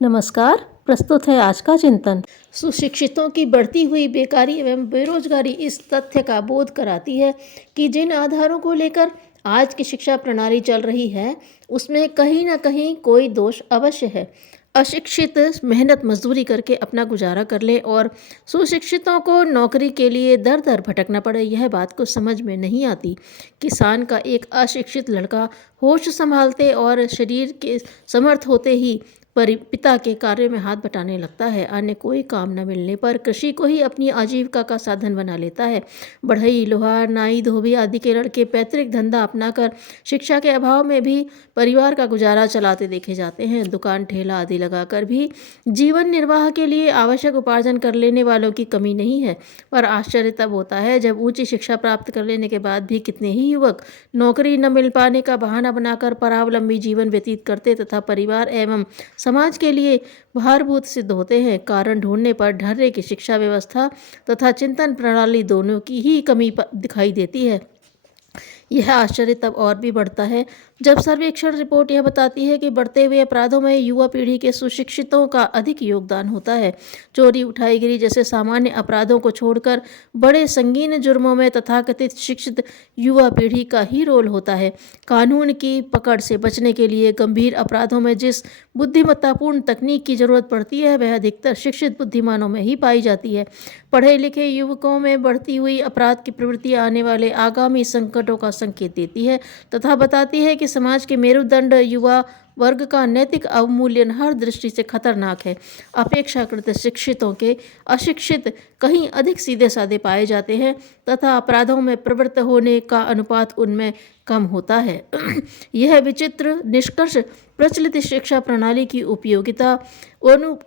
नमस्कार। प्रस्तुत है आज का चिंतन। सुशिक्षितों की बढ़ती हुई बेकारी एवं बेरोजगारी इस तथ्य का बोध कराती है कि जिन आधारों को लेकर आज की शिक्षा प्रणाली चल रही है उसमें कहीं ना कहीं कोई दोष अवश्य है। अशिक्षित मेहनत मजदूरी करके अपना गुजारा कर ले और सुशिक्षितों को नौकरी के लिए दर दर भटकना पड़े, यह बात को समझ में नहीं आती। किसान का एक अशिक्षित लड़का होश संभालते और शरीर के समर्थ होते ही पिता के कार्य में हाथ बटाने लगता है। अन्य कोई काम न मिलने पर कृषि को ही अपनी आजीविका का साधन बना लेता है। बढ़ई, लोहार, नाई, धोबी आदि के लड़के पैतृक धंधा अपनाकर शिक्षा के अभाव में भी परिवार का गुजारा चलाते देखे जाते हैं। दुकान ठेला आदि लगाकर भी जीवन निर्वाह के लिए आवश्यक उपार्जन कर लेने वालों की कमी नहीं है। पर आश्चर्य तब होता है जब ऊंची शिक्षा प्राप्त कर लेने के बाद भी कितने ही युवक नौकरी न मिल पाने का बहाना बनाकर परावलंबी जीवन व्यतीत करते तथा परिवार एवं समाज के लिए भारभूत सिद्ध होते हैं। कारण ढूंढने पर ढर्रे की शिक्षा व्यवस्था तथा चिंतन प्रणाली दोनों की ही कमी दिखाई देती है। यह आश्चर्य तब और भी बढ़ता है जब सर्वेक्षण रिपोर्ट यह बताती है कि बढ़ते हुए अपराधों में युवा पीढ़ी के सुशिक्षितों का अधिक योगदान होता है। चोरी, उठाईगिरी जैसे सामान्य अपराधों को छोड़कर बड़े संगीन जुर्मों में तथाकथित शिक्षित युवा पीढ़ी का ही रोल होता है। कानून की पकड़ से बचने के लिए गंभीर अपराधों में जिस बुद्धिमत्तापूर्ण तकनीक की जरूरत पड़ती है वह अधिकतर शिक्षित बुद्धिमानों में ही पाई जाती है। पढ़े लिखे युवकों में बढ़ती हुई अपराध की प्रवृत्ति आने वाले आगामी संकटों का संकेत देती है तथा बताती है कि समाज के मेरुदंड युवा वर्ग का नैतिक अवमूल्यन हर दृष्टि से खतरनाक है। अपेक्षाकृत शिक्षितों के अशिक्षित कहीं अधिक सीधे साधे पाए जाते हैं तथा अपराधों में प्रवृत्त होने का अनुपात उनमें कम होता है। यह विचित्र निष्कर्ष प्रचलित शिक्षा प्रणाली की उपयोगिता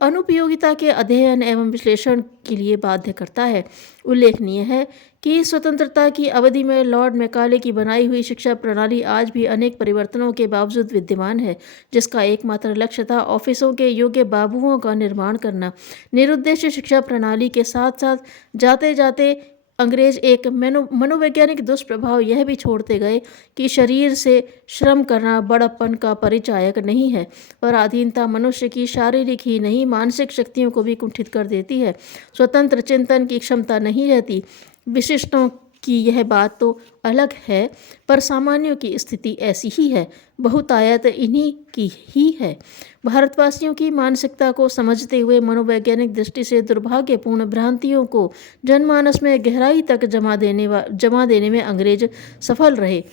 अनुपयोगिता के अध्ययन एवं विश्लेषण के लिए बाध्य करता है। उल्लेखनीय है कि स्वतंत्रता की अवधि में लॉर्ड मैकाले की बनाई हुई शिक्षा प्रणाली आज भी अनेक परिवर्तनों के बावजूद विद्यमान है, जिसका एकमात्र लक्ष्य था ऑफिसों के योग्य बाबुओं का निर्माण करना। निरुद्देश्य शिक्षा प्रणाली के साथ साथ जाते जाते अंग्रेज एक मनोवैज्ञानिक दुष्प्रभाव यह भी छोड़ते गए कि शरीर से श्रम करना बड़प्पन का परिचायक नहीं है। पराधीनता मनुष्य की शारीरिक ही नहीं मानसिक शक्तियों को भी कुंठित कर देती है। स्वतंत्र चिंतन की क्षमता नहीं रहती। विशिष्टों की यह बात तो अलग है, पर सामान्यों की स्थिति ऐसी ही है। बहुतायत इन्हीं की ही है। भारतवासियों की मानसिकता को समझते हुए मनोवैज्ञानिक दृष्टि से दुर्भाग्यपूर्ण भ्रांतियों को जनमानस में गहराई तक जमा देने में अंग्रेज सफल रहे।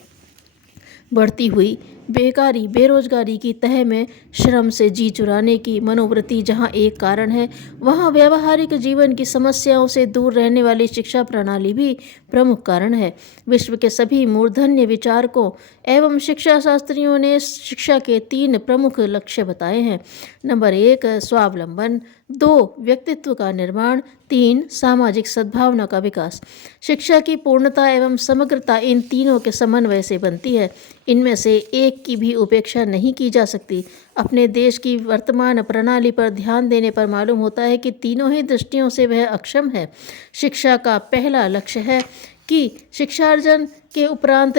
बढ़ती हुई बेकारी, बेरोजगारी की तह में श्रम से जी चुराने की मनोवृत्ति जहाँ एक कारण है, वहाँ व्यवहारिक जीवन की समस्याओं से दूर रहने वाली शिक्षा प्रणाली भी प्रमुख कारण है। विश्व के सभी मूर्धन्य विचारकों एवं शिक्षा शास्त्रियों ने शिक्षा के 3 प्रमुख लक्ष्य बताए हैं। नंबर 1 स्वावलंबन, 2 व्यक्तित्व का निर्माण, 3 सामाजिक सद्भावना का विकास। शिक्षा की पूर्णता एवं समग्रता इन तीनों के समन्वय से बनती है। इनमें से एक की भी उपेक्षा नहीं की जा सकती। अपने देश की वर्तमान प्रणाली पर ध्यान देने पर मालूम होता है कि तीनों ही दृष्टियों से वह अक्षम है। शिक्षा का पहला लक्ष्य है कि शिक्षार्जन के उपरांत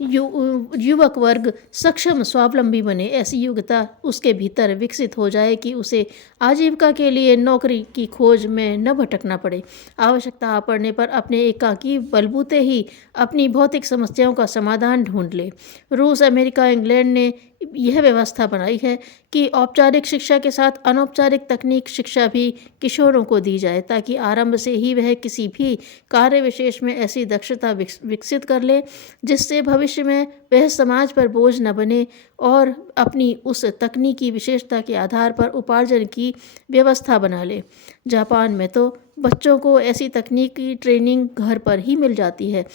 युवक वर्ग सक्षम स्वावलंबी बने। ऐसी योग्यता उसके भीतर विकसित हो जाए कि उसे आजीविका के लिए नौकरी की खोज में न भटकना पड़े। आवश्यकता पड़ने पर अपने एकाकी बलबूते ही अपनी भौतिक समस्याओं का समाधान ढूंढ ले। रूस, अमेरिका, इंग्लैंड ने यह व्यवस्था बनाई है कि औपचारिक शिक्षा के साथ अनौपचारिक तकनीक शिक्षा भी किशोरों को दी जाए, ताकि आरंभ से ही वह किसी भी कार्य विशेष में ऐसी दक्षता विकसित कर ले जिससे भविष्य में वह समाज पर बोझ न बने और अपनी उस तकनीकी विशेषता के आधार पर उपार्जन की व्यवस्था बना ले। जापान में तो बच्चों को ऐसी तकनीकी ट्रेनिंग घर पर ही मिल जाती है,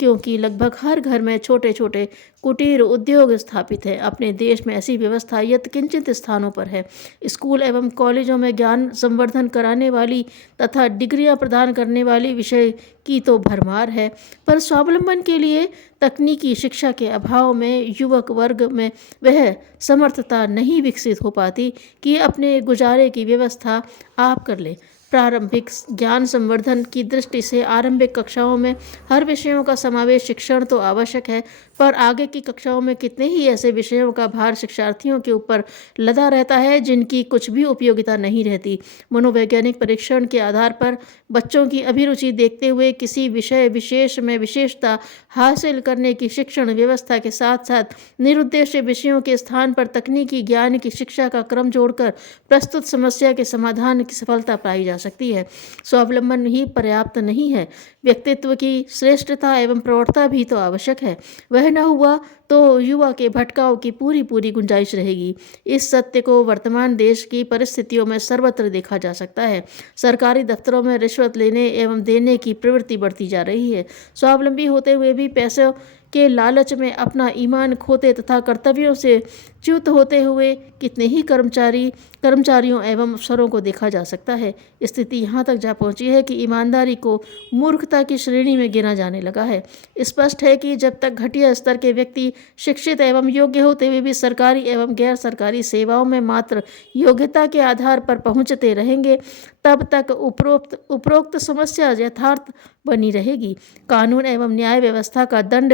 क्योंकि लगभग हर घर में छोटे छोटे कुटीर उद्योग स्थापित हैं। अपने देश में ऐसी व्यवस्था यत्किंचित स्थानों पर है। स्कूल एवं कॉलेजों में ज्ञान संवर्धन कराने वाली तथा डिग्रियां प्रदान करने वाली विषय की तो भरमार है, पर स्वावलंबन के लिए तकनीकी शिक्षा के अभाव में युवक वर्ग में वह समर्थता नहीं विकसित हो पाती कि अपने गुजारे की व्यवस्था आप कर ले। प्रारंभिक ज्ञान संवर्धन की दृष्टि से आरंभिक कक्षाओं में हर विषयों का समावेश शिक्षण तो आवश्यक है, पर आगे की कक्षाओं में कितने ही ऐसे विषयों का भार शिक्षार्थियों के ऊपर लदा रहता है जिनकी कुछ भी उपयोगिता नहीं रहती। मनोवैज्ञानिक परीक्षण के आधार पर बच्चों की अभिरुचि देखते हुए किसी विषय विशेष में विशेषता हासिल करने की शिक्षण व्यवस्था के साथ साथ निरुद्देश्य विषयों के स्थान पर तकनीकी ज्ञान की शिक्षा का क्रम जोड़कर प्रस्तुत समस्या के समाधान की सफलता पाई जा सकती है। स्वावलंबन ही पर्याप्त नहीं है, व्यक्तित्व की श्रेष्ठता एवं प्रौढ़ता भी तो आवश्यक है। वह न हुआ तो युवा के भटकाव की पूरी गुंजाइश रहेगी। इस सत्य को वर्तमान देश की परिस्थितियों में सर्वत्र देखा जा सकता है। सरकारी दफ्तरों में रिश्वत लेने एवं देने की प्रवृत्ति बढ़ती जा रही है। स्वावलंबी होते हुए भी पैसों के लालच में अपना ईमान खोते तथा कर्तव्यों से च्युत होते हुए कितने ही कर्मचारियों एवं अफसरों को देखा जा सकता है। स्थिति यहाँ तक जा पहुँची है कि ईमानदारी को मूर्खता की श्रेणी में गिना जाने लगा है। स्पष्ट है कि जब तक घटिया स्तर के व्यक्ति शिक्षित एवं योग्य होते हुए भी सरकारी एवं गैर सरकारी सेवाओं में मात्र योग्यता के आधार पर पहुँचते रहेंगे, तब तक उपरोक्त समस्या यथार्थ बनी रहेगी। कानून एवं न्याय व्यवस्था का दंड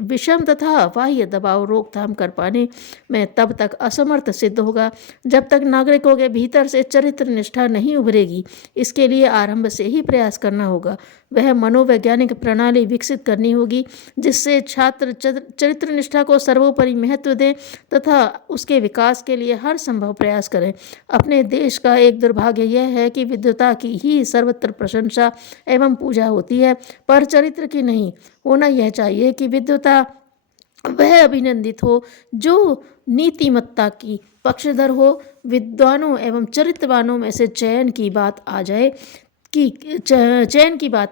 विषम तथा बाह्य दबाव रोकथाम कर पाने में तब तक असमर्थ सिद्ध होगा जब तक नागरिकों के भीतर से चरित्र निष्ठा नहीं उभरेगी। इसके लिए आरंभ से ही प्रयास करना होगा। वह मनोवैज्ञानिक प्रणाली विकसित करनी होगी जिससे छात्र चरित्र निष्ठा को सर्वोपरि महत्व दें तथा उसके विकास के लिए हर संभव प्रयास करें। अपने देश का एक दुर्भाग्य यह है कि विद्वता की ही सर्वत्र प्रशंसा एवं पूजा होती है, पर चरित्र की नहीं। होना यह चाहिए कि विद्वता वह अभिनंदित हो जो नीतिमत्ता की पक्षधर हो। विद्वानों एवं चरित्रवानों में से चयन की बात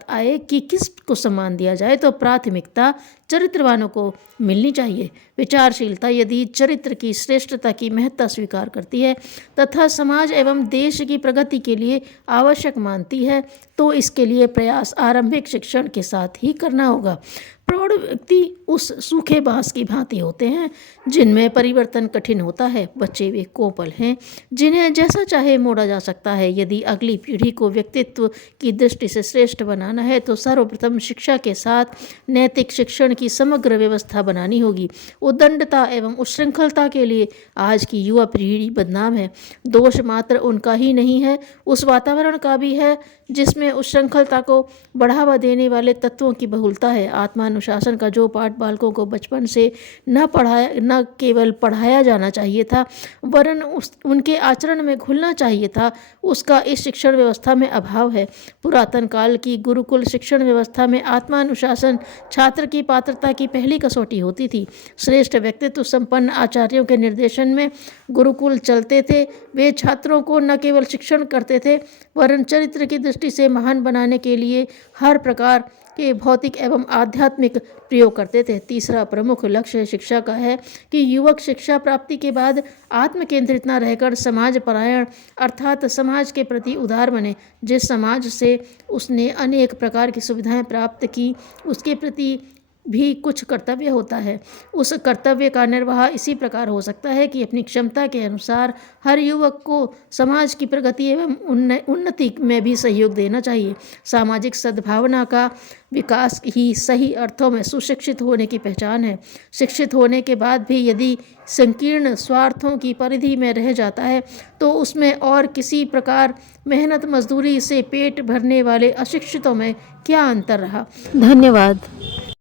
आए कि किस को सम्मान दिया जाए तो प्राथमिकता चरित्रवानों को मिलनी चाहिए। विचारशीलता यदि चरित्र की श्रेष्ठता की महत्ता स्वीकार करती है तथा समाज एवं देश की प्रगति के लिए आवश्यक मानती है तो इसके लिए प्रयास आरंभिक शिक्षण के साथ ही करना होगा। प्रौढ़ व्यक्ति उस सूखे बांस की भांति होते हैं जिनमें परिवर्तन कठिन होता है। बच्चे वे कोपल हैं जिन्हें जैसा चाहे मोड़ा जा सकता है। यदि अगली पीढ़ी को व्यक्तित्व की दृष्टि से श्रेष्ठ बनाना है तो सर्वप्रथम शिक्षा के साथ नैतिक शिक्षण की समग्र व्यवस्था बनानी होगी। उद्दंडता एवं उच्छृंखलता के लिए आज की युवा पीढ़ी बदनाम है। दोष मात्र उनका ही नहीं है, उस वातावरण का भी है जिसमें उच्छृंखलता को बढ़ावा देने वाले तत्वों की बहुलता है। आत्मानुशासन का जो पाठ बालकों को बचपन से न केवल पढ़ाया जाना चाहिए था वरन उनके आचरण में घुलना चाहिए था, उसका इस शिक्षण व्यवस्था में अभाव है। पुरातन काल की गुरुकुल शिक्षण व्यवस्था में आत्मानुशासन छात्र की पात्रता की पहली कसौटी होती थी। श्रेष्ठ व्यक्तित्व संपन्न आचार्यों के निर्देशन में गुरुकुल चलते थे। वे छात्रों को न केवल शिक्षण करते थे वरन चरित्र की दृष्टि से महान बनाने के लिए हर प्रकार के भौतिक एवं आध्यात्मिक प्रयोग करते थे। तीसरा प्रमुख लक्ष्य शिक्षा का है कि युवक शिक्षा प्राप्ति के बाद आत्म केंद्रित न रहकर समाज परायण अर्थात समाज के प्रति उदार बने। जिस समाज से उसने अनेक प्रकार की सुविधाएं प्राप्त की उसके प्रति भी कुछ कर्तव्य होता है। उस कर्तव्य का निर्वाह इसी प्रकार हो सकता है कि अपनी क्षमता के अनुसार हर युवक को समाज की प्रगति एवं उन्नति में भी सहयोग देना चाहिए। सामाजिक सद्भावना का विकास ही सही अर्थों में सुशिक्षित होने की पहचान है। शिक्षित होने के बाद भी यदि संकीर्ण स्वार्थों की परिधि में रह जाता है तो उसमें और किसी प्रकार मेहनत मजदूरी से पेट भरने वाले अशिक्षितों में क्या अंतर रहा। धन्यवाद।